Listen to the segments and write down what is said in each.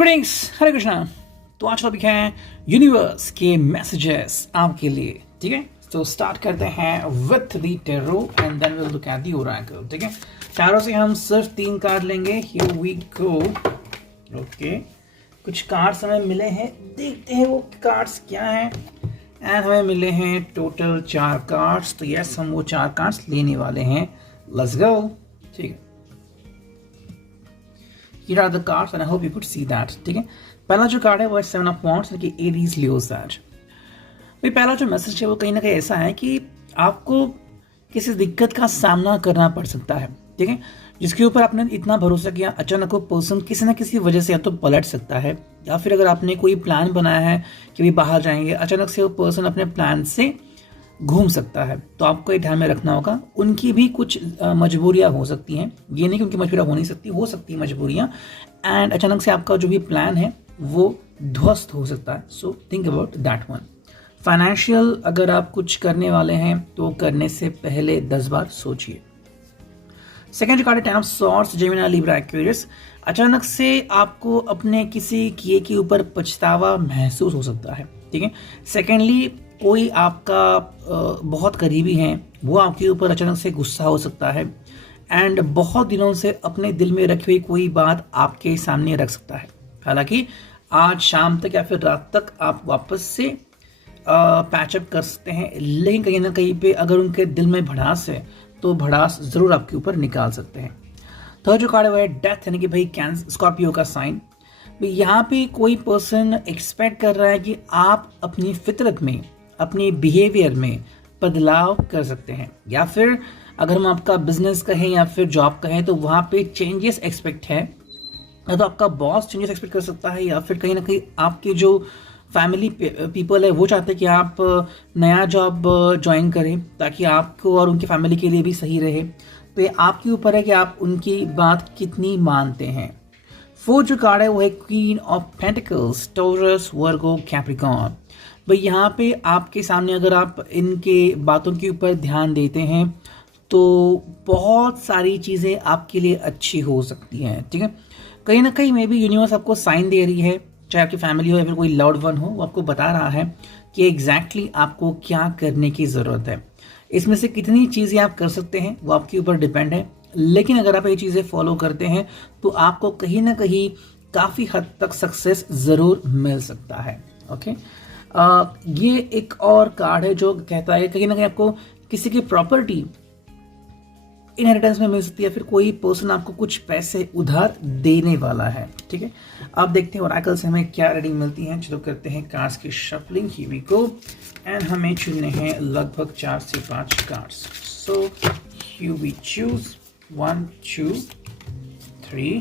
Greetings, हरे कृष्णा। तो आज topic है यूनिवर्स के मैसेजेस आपके लिए। ठीक है, तो स्टार्ट करते हैं with the tarot and then will look at the oracle. ठीक है, टैरो से हम सिर्फ 3 कार्ड लेंगे। Here we go. ओके, कुछ कार्ड्स हमें मिले हैं, देखते हैं वो कार्ड्स क्या हैं। एंड हमें मिले हैं टोटल 4 कार्ड्स। तो यस, हम वो 4 कार्ड्स लेने वाले हैं। Let's go. ठीक है, Here are the cards and I hope you could see that. ठीक है, पहला जो कार्ड है वो है 7 of Wands, यानी कि एरीज लियो सैज। भाई पहला जो मैसेज है वो कहीं ना कहीं ऐसा है कि आपको किसी दिक्कत का सामना करना पड़ सकता है। ठीक है, जिसके ऊपर आपने इतना भरोसा किया, अचानक वो पर्सन किसी ना किसी वजह से या तो पलट सकता है, या फिर अगर आपने कोई प्लान बनाया है कि भी बाहर जाएंगे, अचानक से वो पर्सन अपने प्लान से घूम सकता है। तो आपको ये ध्यान में रखना होगा। उनकी भी कुछ मजबूरियां हो सकती हैं, ये नहीं कि उनकी मजबूरियां हो नहीं सकती, हो सकती हैं मजबूरियां। एंड अचानक से आपका जो भी प्लान है वो ध्वस्त हो सकता है। So think about that one. Financial अगर आप कुछ करने वाले हैं तो करने से पहले 10 बार सोचिए। सेकेंड कार्ड है 10 of swords, Gemini, Libra, Aquarius. अचानक से आपको अपने किसी किए के ऊपर पछतावा महसूस हो सकता है। ठीक है, सेकेंडली कोई आपका बहुत करीबी है, वो आपके ऊपर अचानक से गुस्सा हो सकता है। एंड बहुत दिनों से अपने दिल में रखी हुई कोई बात आपके सामने रख सकता है। हालांकि आज शाम तक या फिर रात तक आप वापस से पैचअप कर सकते हैं, लेकिन कहीं ना कहीं पे अगर उनके दिल में भड़ास है तो भड़ास जरूर आपके ऊपर निकाल सकते हैं। थर्ड जो कार्ड है वो है डेथ, यानी कि भाई कैंसर, स्कॉर्पियो का साइन। यहाँ पे कोई पर्सन एक्सपेक्ट कर रहा है कि आप अपनी फितरत में, अपने बिहेवियर में बदलाव कर सकते हैं, या फिर अगर हम आपका बिजनेस कहें या फिर जॉब कहें तो वहाँ पे चेंजेस एक्सपेक्ट है। या तो आपका बॉस चेंजेस एक्सपेक्ट कर सकता है, या फिर कहीं ना कहीं आपके जो फैमिली पीपल है वो चाहते हैं कि आप नया जॉब ज्वाइन करें ताकि आपको और उनकी फैमिली के लिए भी सही रहे। तो ये आपके ऊपर है कि आप उनकी बात कितनी मानते हैं। फोर्थ जो कार्ड है वो है queen of pentacles, taurus, Virgo, Capricorn. भाई यहाँ पे आपके सामने अगर आप इनके बातों के ऊपर ध्यान देते हैं तो बहुत सारी चीज़ें आपके लिए अच्छी हो सकती हैं। ठीक है, कहीं ना कहीं मे बी यूनिवर्स आपको साइन दे रही है, चाहे आपकी फैमिली हो या फिर कोई लव्ड वन हो, वो आपको बता रहा है कि एग्जैक्टली आपको क्या करने की ज़रूरत है। इसमें से कितनी चीज़ें आप कर सकते हैं वो आपके ऊपर डिपेंड है, लेकिन अगर आप ये चीज़ें फॉलो करते हैं तो आपको कहीं ना कहीं काफ़ी हद तक सक्सेस ज़रूर मिल सकता है। ओके, ये एक और कार्ड है जो कहता है कहीं ना कहीं आपको किसी की प्रॉपर्टी इनहेरिटेंस में मिल सकती है, फिर कोई पर्सन आपको कुछ पैसे उधार देने वाला है। ठीक है, अब देखते हैं ओरेकल से हमें क्या रीडिंग मिलती है। चलो करते हैं कार्ड्स की shuffling. Here we go. And हमें चुनने हैं लगभग 4 से 5 cards. So here we choose 1 2 3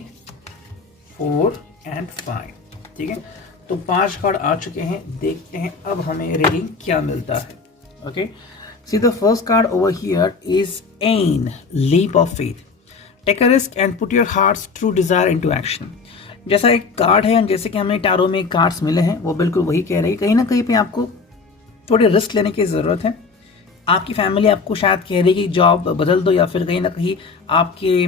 4 and 5। ठीक है, तो 5 कार्ड आ चुके हैं। देखते हैं अब हमें रीडिंग क्या मिलता है। Okay, see the first card over here is an, leap of faith. Take a risk and put your heart's true desire into action. जैसा एक कार्ड है, जैसे कि हमें टैरो में कार्ड्स मिले हैं, वो बिल्कुल वही कह रही है। कहीं ना कहीं पे आपको थोड़ी रिस्क लेने की ज़रूरत है। आपकी फैमिली आपको शायद कह रही है कि जॉब बदल दो, या फिर कहीं ना कहीं आपके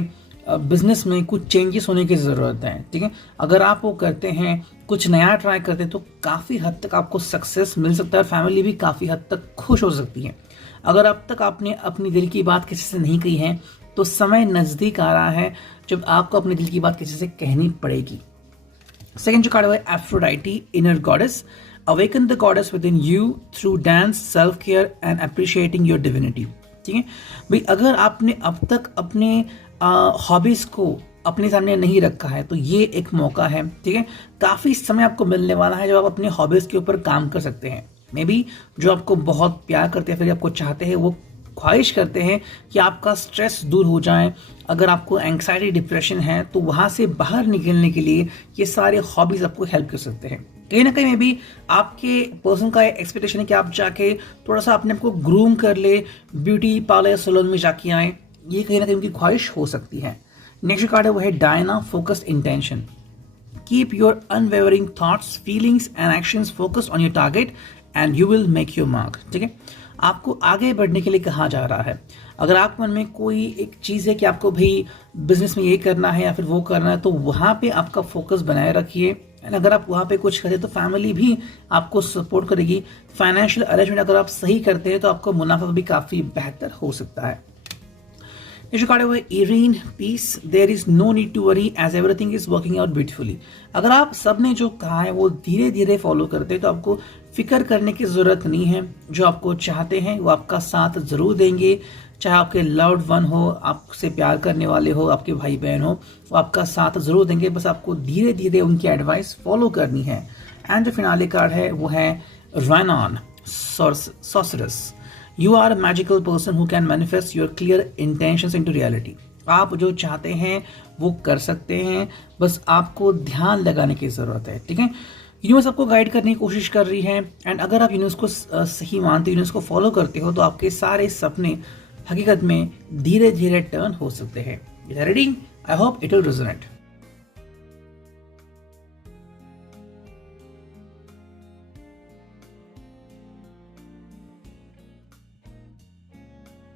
बिजनेस में कुछ चेंजेस होने की ज़रूरत है। ठीक है, अगर आप वो करते हैं, कुछ नया ट्राई करते हैं, तो काफ़ी हद तक आपको सक्सेस मिल सकता है। फैमिली भी काफ़ी हद तक खुश हो सकती है। अगर अब तक आपने अपनी दिल की बात किसी से नहीं कही है तो समय नज़दीक आ रहा है जब आपको अपने दिल की बात किसी से कहनी पड़ेगी। सेकेंड जो कार्ड है Aphrodite, inner goddess. Awaken the goddess within you through dance, self care and appreciating your divinity. ठीक है भाई, अगर आपने अब तक अपने हॉबीज़ को अपने सामने नहीं रखा है तो ये एक मौका है। ठीक है, काफ़ी समय आपको मिलने वाला है जब आप अपने हॉबीज़ के ऊपर काम कर सकते हैं। मे बी जो आपको बहुत प्यार करते हैं, फिर आपको चाहते हैं, वो ख्वाहिश करते हैं कि आपका स्ट्रेस दूर हो जाए। अगर आपको एंग्जाइटी, डिप्रेशन है तो वहाँ से बाहर निकलने के लिए ये सारे हॉबीज़ आपको हेल्प कर सकते हैं। कहीं ना कहीं में भी आपके पर्सन का एक्सपेक्टेशन है कि आप जाके थोड़ा सा अपने आप को ग्रूम कर ले, ब्यूटी पार्लर, सैलून में जाके आए। ये कहीं ना कहीं उनकी ख्वाहिश हो सकती है। नेक्स्ट कार्ड है वो है Diana, focused intention. Keep your unwavering thoughts, feelings and actions focused on your target and you will make your mark. ठीक है, आपको आगे बढ़ने के लिए कहा जा रहा है। अगर आप मन में कोई एक चीज़ है कि आपको भाई बिजनेस में ये करना है या फिर वो करना है, तो वहाँ पे आपका फोकस बनाए रखिए। एंड अगर आप वहाँ पे कुछ करें तो फैमिली भी आपको सपोर्ट करेगी। फाइनेंशियल अरेंजमेंट अगर आप सही करते हैं तो आपको मुनाफा भी काफ़ी बेहतर हो सकता है। जो कार्ड है वो इरीन peace, there is no need to worry as everything is working out beautifully. अगर आप सबने जो कहा है वो धीरे धीरे फॉलो करते हैं तो आपको फिक्र करने की जरूरत नहीं है। जो आपको चाहते हैं वो आपका साथ जरूर देंगे, चाहे आपके लव्ड वन हो, आपसे प्यार करने वाले हो, आपके भाई बहन हो, वो आपका साथ जरूर देंगे। बस आपको धीरे धीरे उनकी एडवाइस फॉलो करनी है। एंड जो फिनाले कार्ड है वो है रायनॉन sorcerer's. You are a magical person who can manifest your clear intentions into reality. आप जो चाहते हैं वो कर सकते हैं, बस आपको ध्यान लगाने की जरूरत है। ठीक है, यूनिवर्स आपको गाइड करने की कोशिश कर रही है एंड अगर आप यूनिवर्स को सही मानते हो, यूनिवर्स को फॉलो करते हो तो आपके सारे सपने हकीकत में धीरे धीरे टर्न हो सकते हैं। Ready? I hope it will resonate.